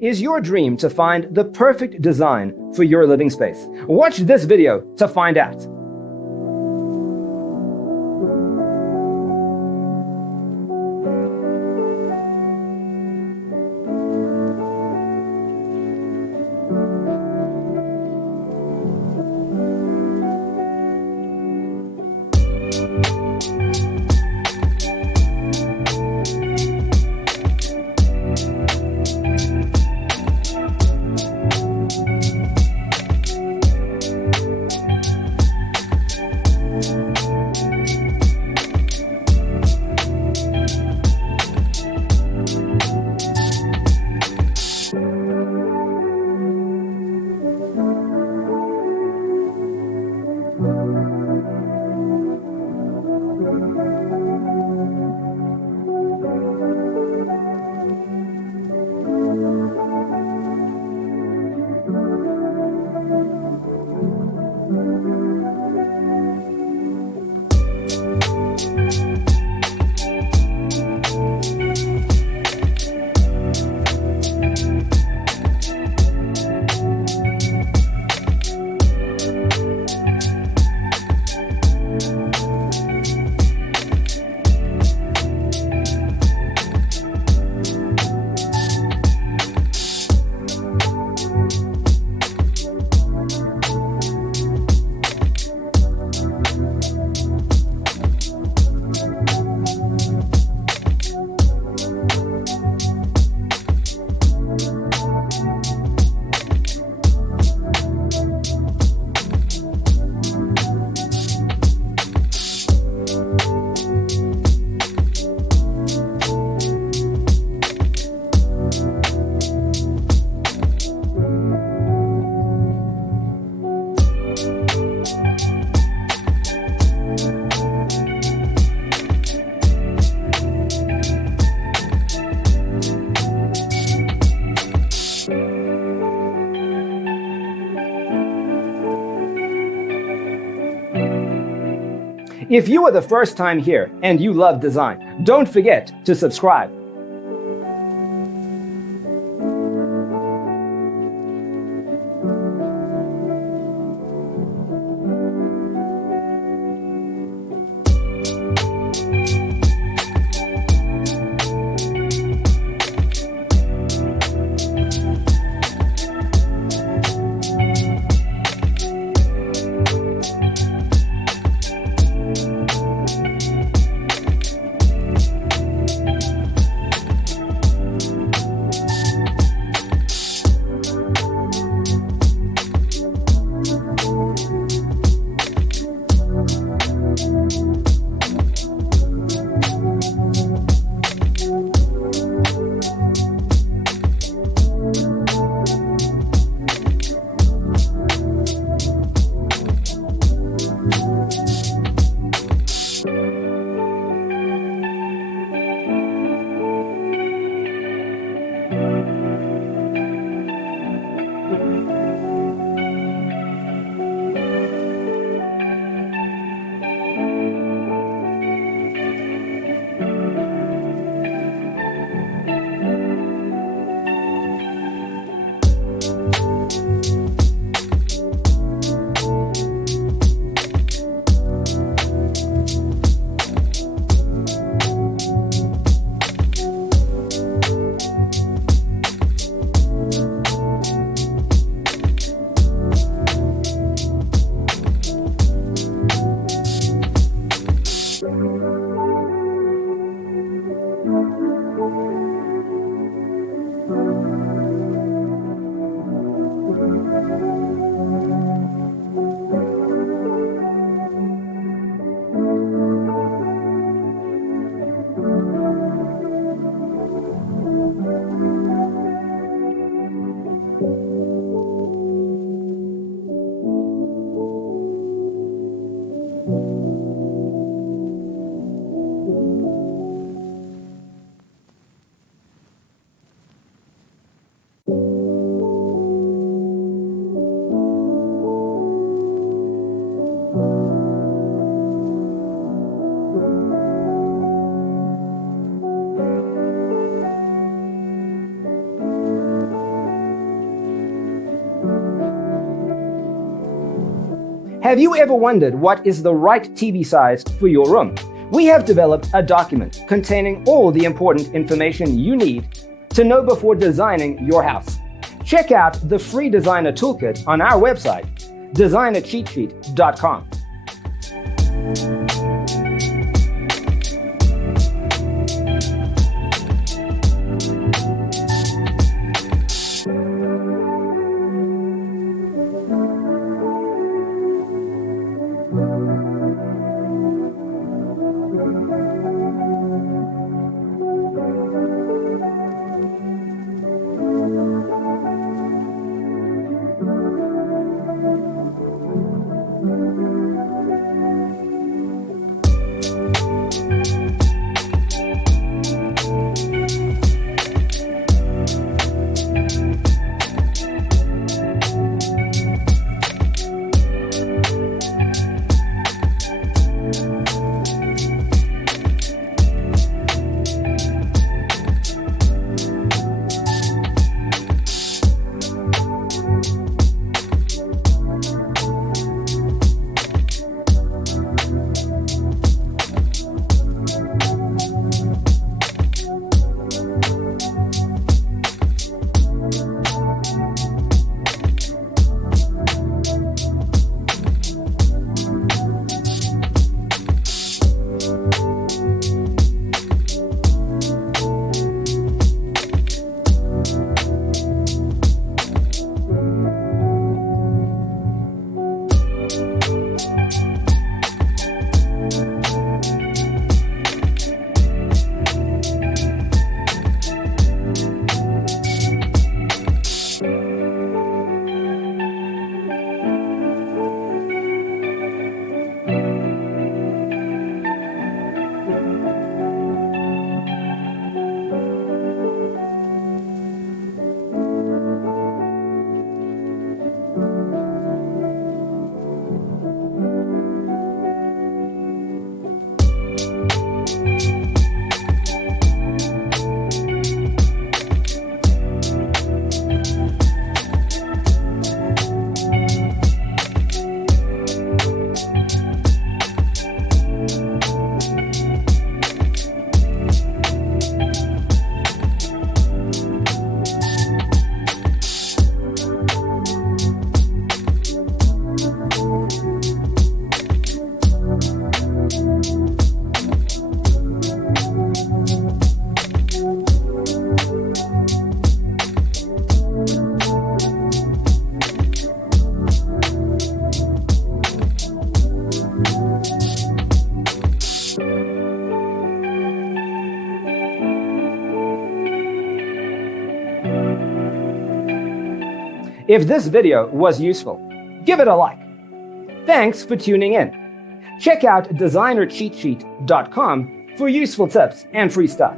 Is your dream to find the perfect design for your living space? Watch this video to find out. If you are the first time here and you love design, don't forget to subscribe. Have you ever wondered what is the right TV size for your room? We have developed a document containing all the important information you need to know before designing your house. Check out the free designer toolkit on our website, designercheatsheet.com. If this video was useful, give it a like. Thanks for tuning in. Check out designercheatsheet.com for useful tips and free stuff.